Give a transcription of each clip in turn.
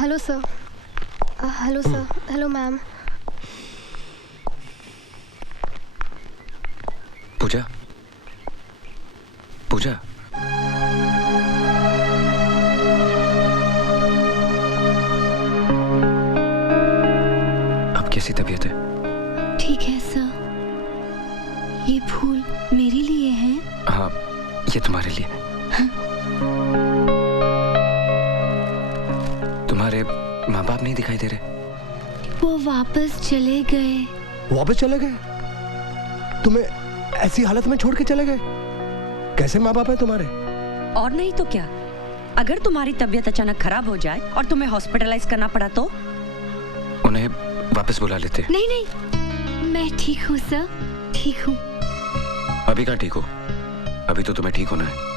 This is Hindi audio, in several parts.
Hello sir. Hello sir. Hello ma'am. Pooja, Pooja, अब कैसी तबीयत है? ठीक है सर। ये फूल मेरे लिए हैं? हाँ, ये तुम्हारे लिए। तुम्हारे माँ बाप नहीं दिखाई दे रहे? वो वापस चले गए। वापस चले गए? तुम्हें ऐसी हालत में छोड़ के चले गए? कैसे माँ बाप है तुम्हारे? और नहीं तो क्या, अगर तुम्हारी तबीयत अचानक खराब हो जाए और तुम्हें हॉस्पिटलाइज करना पड़ा तो? उन्हें वापस बुला लेते। नहीं नहीं, मैं ठीक हूँ सर, ठीक हूँ। अभी कहाँ ठीक हो? अभी तो तुम्हें ठीक होना है।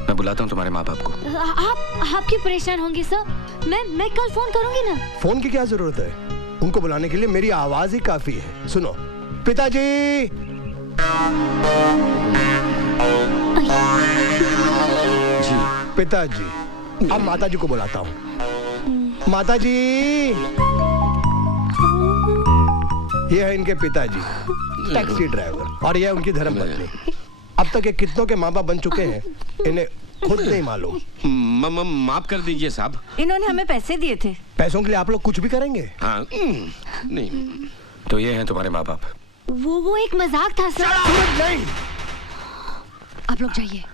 मैं बुलाता हूँ तुम्हारे माँ बाप को। आप क्यों परेशान होंगे सर? मैं कल फोन करूंगी ना। फोन की क्या जरूरत है? उनको बुलाने के लिए मेरी आवाज ही काफी है। सुनो, पिताजी। जी पिताजी। अब माताजी को बुलाता हूँ। माताजी, ये है इनके पिताजी, टैक्सी ड्राइवर, और यह उनकी धर्मपत्नी। अब तक ये कितनों के माँ बाप बन चुके हैं, इन्हें खुद नहीं मालूम। माफ कर दीजिए साहब। इन्होंने हमें पैसे दिए थे। पैसों के लिए आप लोग कुछ भी करेंगे? हाँ, नहीं। तो ये हैं तुम्हारे माँ बाप। वो एक मजाक था सर। नहीं। आप लोग जाइए।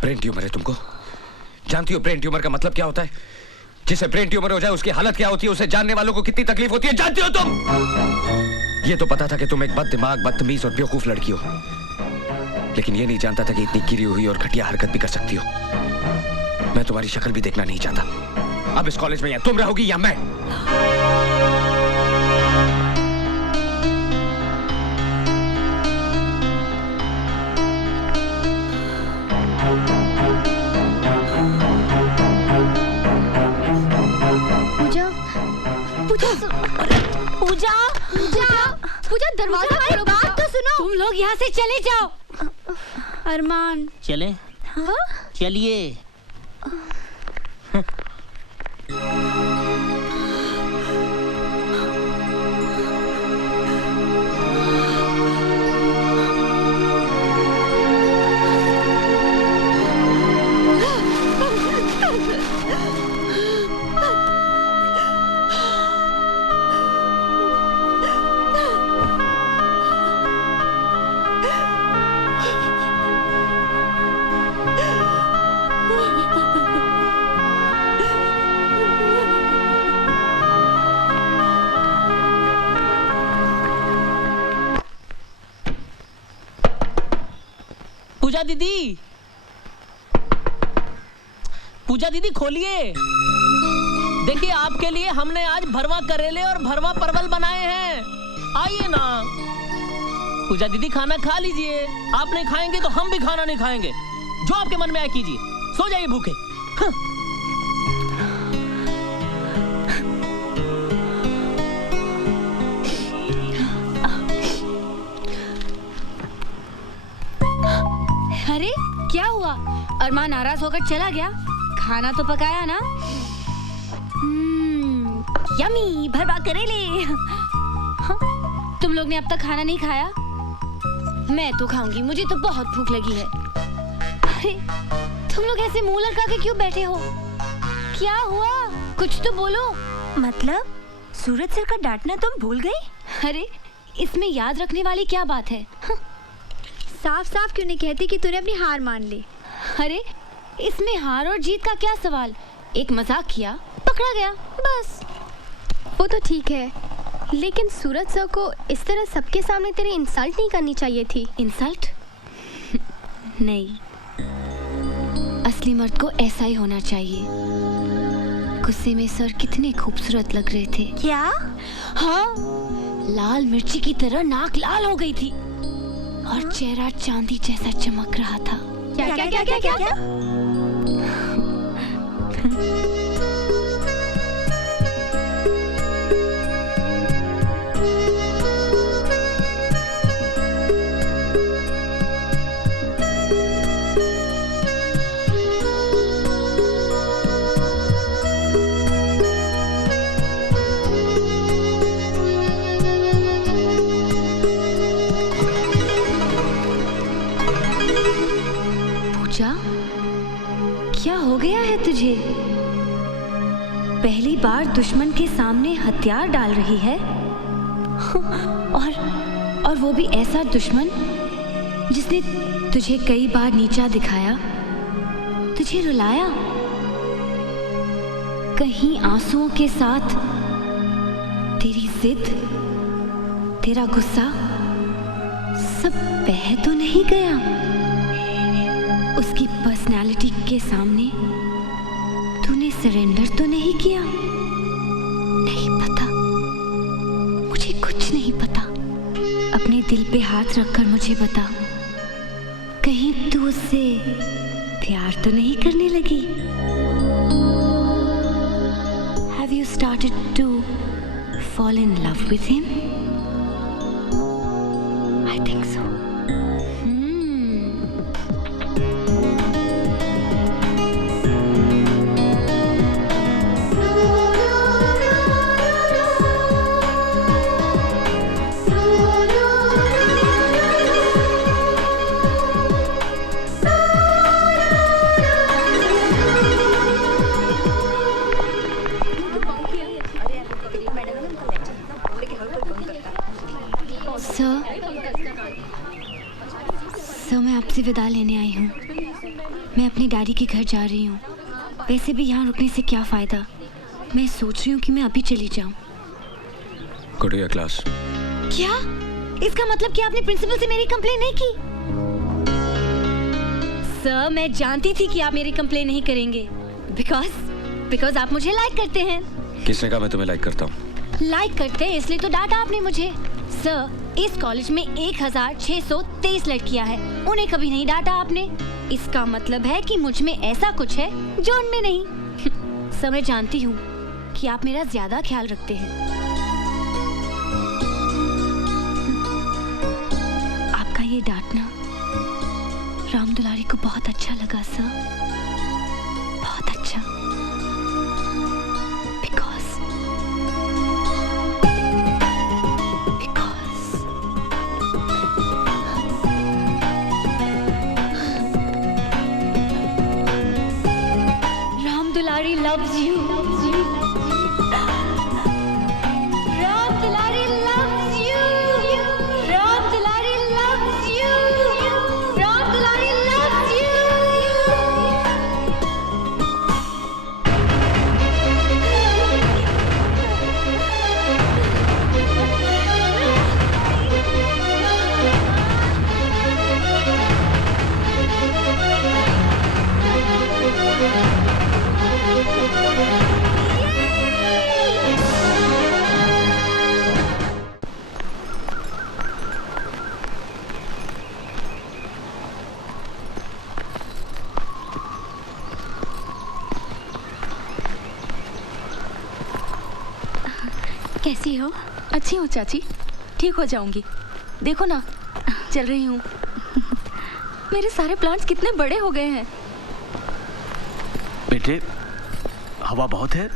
ब्रेन ट्यूमर है तुमको? जानती हो ब्रेन ट्यूमर का मतलब क्या होता है? जिसे ब्रेन ट्यूमर हो जाए उसकी हालत क्या होती है, उसे जानने वालों को कितनी तकलीफ होती है, जानती हो तुम? ये तो पता था कि तुम एक बददिमाग, बदतमीज और बेवकूफ लड़की हो, लेकिन ये नहीं जानता था कि इतनी गिरी हुई और घटिया हरकत भी कर सकती हो। मैं तुम्हारी शक्ल भी देखना नहीं चाहता। अब इस कॉलेज में या तुम रहोगी या मैं। पूजा, पूजा, पूजा, पूजा, पूजा, दरवाजा खोलो। बात तो सुनो। तुम लोग यहाँ से चले जाओ। अरमान, चले? हाँ? चलिए। पूजा दीदी, पूजा दीदी खोलिए। देखिए आपके लिए हमने आज भरवा करेले और भरवा परवल बनाए हैं, आइए ना। पूजा दीदी खाना खा लीजिए। आप नहीं खाएंगे तो हम भी खाना नहीं खाएंगे। जो आपके मन में आए कीजिए, सो जाइए भूखे। हाँ। अरे क्या हुआ? अरमान नाराज होकर चला गया? खाना तो पकाया ना? यमी भरवा करेले। हाँ, तुम लोग ने अब तक खाना नहीं खाया? मैं तो खाऊंगी, मुझे तो बहुत भूख लगी है। अरे तुम लोग ऐसे मुंह लटका के क्यों बैठे हो? क्या हुआ? कुछ तो बोलो। मतलब सूरज सर का डांटना तुम भूल गई? अरे इसमें याद रखने वाली क्या बात है? हाँ। साफ साफ क्यों नहीं कहती कि तूने अपनी हार मान ली? अरे इसमें हार और जीत का क्या सवाल? एक मजाक किया, पकड़ा गया, बस। वो तो ठीक है, लेकिन सूरज सर को इस तरह सबके सामने तेरी इंसल्ट नहीं करनी चाहिए थी। इंसल्ट? नहीं, असली मर्द को ऐसा ही होना चाहिए। गुस्से में सर कितने खूबसूरत लग रहे थे। क्या? हाँ, लाल मिर्ची की तरह नाक लाल हो गई थी और चेहरा चांदी जैसा चमक रहा था। क्या क्या क्या क्या क्या, क्या? पहली बार दुश्मन के सामने हथियार डाल रही है। और वो भी ऐसा दुश्मन जिसने तुझे कई बार नीचा दिखाया, तुझे रुलाया, कहीं आंसुओं के साथ तेरी जिद, तेरा गुस्सा सब बह तो नहीं गया? उसकी पर्सनालिटी के सामने तूने सरेंडर तो नहीं किया? नहीं पता, मुझे कुछ नहीं पता। अपने दिल पे हाथ रखकर मुझे बता, कहीं तू उससे प्यार तो नहीं करने लगी? Have you started to fall in love with him? I think so. Sir, मैं आपसे विदा लेने आई हूँ। मैं अपनी डैडी के घर जा रही हूँ। वैसे भी यहाँ रुकने से क्या फ़ायदा? मैं सोच रही हूँ कि मैं अभी चली जाऊँ। Go to your class. क्या? इसका मतलब कि आपने प्रिंसिपल से मेरी कंप्लेन नहीं की? सर, मैं जानती थी कि आप मेरी कंप्लेन नहीं करेंगे। बिकॉज आप मुझे लाइक करते हैं। किसने कहा मैं तुम्हें लाइक करता हूँ? लाइक करते हैं इसलिए तो डांटा आपने मुझे। सर, इस कॉलेज में 1623 लड़कियां हैं, उन्हें कभी नहीं डांटा आपने। इसका मतलब है कि मुझ में ऐसा कुछ है जो उनमें नहीं। सर, मैं जानती हूँ कि आप मेरा ज्यादा ख्याल रखते हैं। आपका ये डांटना राम दुलारी को बहुत अच्छा लगा सर, बहुत अच्छा। Dulari loves you. Ram Dulari loves you. Ram Dulari loves you. Ram Dulari loves you. कैसी हो? अच्छी हूँ चाची, ठीक हो जाऊंगी। देखो ना, चल रही हूँ। मेरे सारे प्लांट्स कितने बड़े हो गए हैं। बेटे, हवा बहुत है,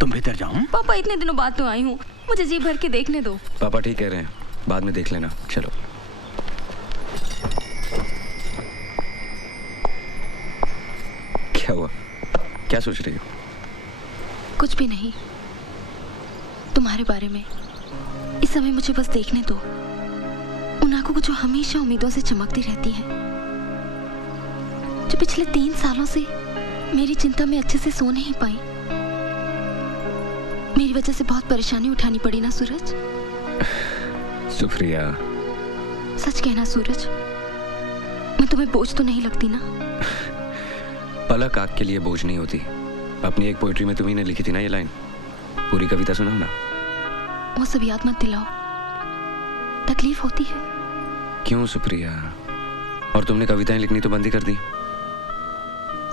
तुम भीतर जाओ। पापा, इतने दिनों बाद तो आई हूँ, मुझे जी भर के देखने दो। पापा ठीक कह रहे हैं, बाद में देख लेना। चलो। क्या हुआ? क्या सोच रही हो? कुछ भी नहीं, तुम्हारे बारे में। इस समय मुझे बस देखने दो उन आंखों को जो हमेशा उम्मीदों से चमकती रहती है, जो पिछले 3 सालों से मेरी चिंता में अच्छे से सो नहीं पाई। मेरी वजह से बहुत परेशानी उठानी पड़ी ना सूरज? सुप्रिया, सच कहना सूरज, मैं तुम्हें बोझ तो नहीं लगती ना? पलक आग के लिए बोझ नहीं होती। अपनी एक पोइट्री में तुम्ही ने लिखी थी ना ये लाइन, पूरी कविता सुनाओ ना। वो सब याद मत दिलाओ, तकलीफ होती है। क्यों सुप्रिया? और तुमने कविताएं लिखनी तो बंद ही कर दी।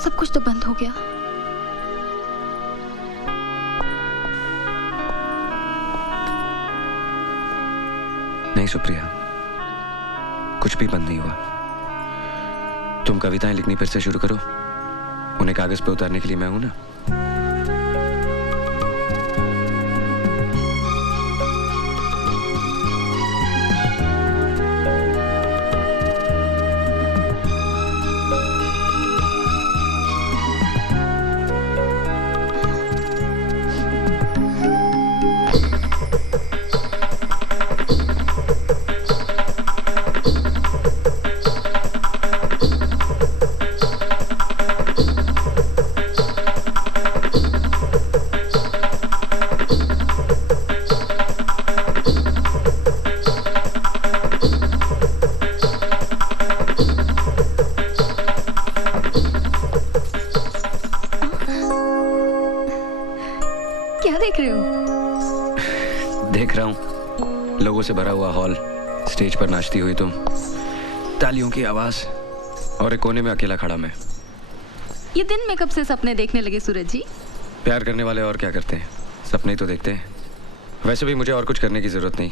सब कुछ तो बंद हो गया। नहीं सुप्रिया, कुछ भी बंद नहीं हुआ। तुम कविताएं लिखनी फिर से शुरू करो, उन्हें कागज पे उतारने के लिए मैं हूं ना। क्या देख रहे हो? देख रहा हूँ लोगों से भरा हुआ हॉल, स्टेज पर नाचती हुई तुम, तालियों की आवाज, और एक कोने में अकेला खड़ा मैं। ये दिन में कब से सपने देखने लगे सूरज जी? प्यार करने वाले और क्या करते हैं, सपने ही तो देखते हैं। वैसे भी मुझे और कुछ करने की जरूरत नहीं।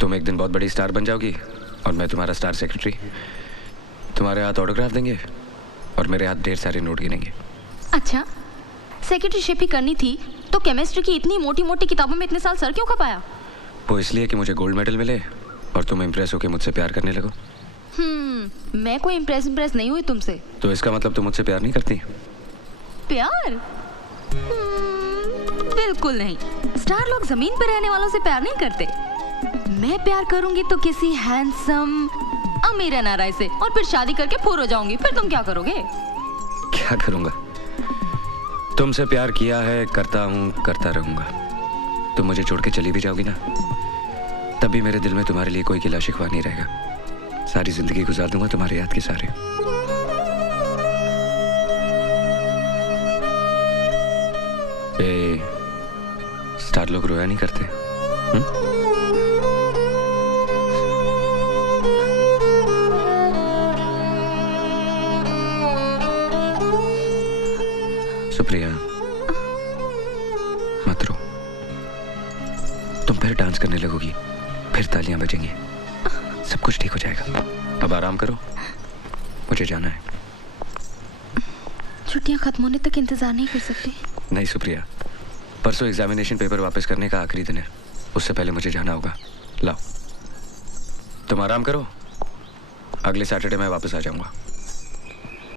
तुम एक दिन बहुत बड़ी स्टार बन जाओगी और मैं तुम्हारा स्टार सेक्रेटरी। तुम्हारे हाथ ऑटोग्राफ देंगे और मेरे हाथ ढेर सारे नोट गिनेंगे। अच्छा, सेक्रेटरीशिप ही करनी थी तो केमिस्ट्री की इतनी मोटी मोटी किताबों में इतने साल सर क्यों खपाया? वो इसलिए कि मुझे गोल्ड मेडल मिले और तुम इम्प्रेस होकर मुझसे प्यार करने लगो। मैं कोई इम्प्रेस नहीं हुई तुमसे। तो इसका मतलब तुम मुझसे प्यार नहीं करती? प्यार? बिल्कुल नहीं। स्टार लोग जमीन पर रहने वालों से प्यार नहीं करते। मैं प्यार करूंगी तो किसी हैंडसम अमीर एनआरआई से, और फिर शादी करके फूर हो जाऊंगी। फिर तुम क्या करोगे? क्या करूंगा? तुमसे प्यार किया है, करता हूँ, करता रहूंगा। तुम मुझे छोड़ के चली भी जाओगी ना, तब भी मेरे दिल में तुम्हारे लिए कोई गिला शिकवा नहीं रहेगा। सारी जिंदगी गुजार दूंगा तुम्हारे याद के सारे। स्टार लोग रोया नहीं करते। सुप्रिया, मत रो। तुम फिर डांस करने लगोगी, फिर तालियां बजेंगी, सब कुछ ठीक हो जाएगा। अब आराम करो, मुझे जाना है। छुट्टियां खत्म होने तक इंतजार नहीं कर सकते? नहीं सुप्रिया, परसों एग्जामिनेशन पेपर वापस करने का आखिरी दिन है, उससे पहले मुझे जाना होगा। लाओ, तुम आराम करो, अगले सैटरडे मैं वापस आ जाऊंगा।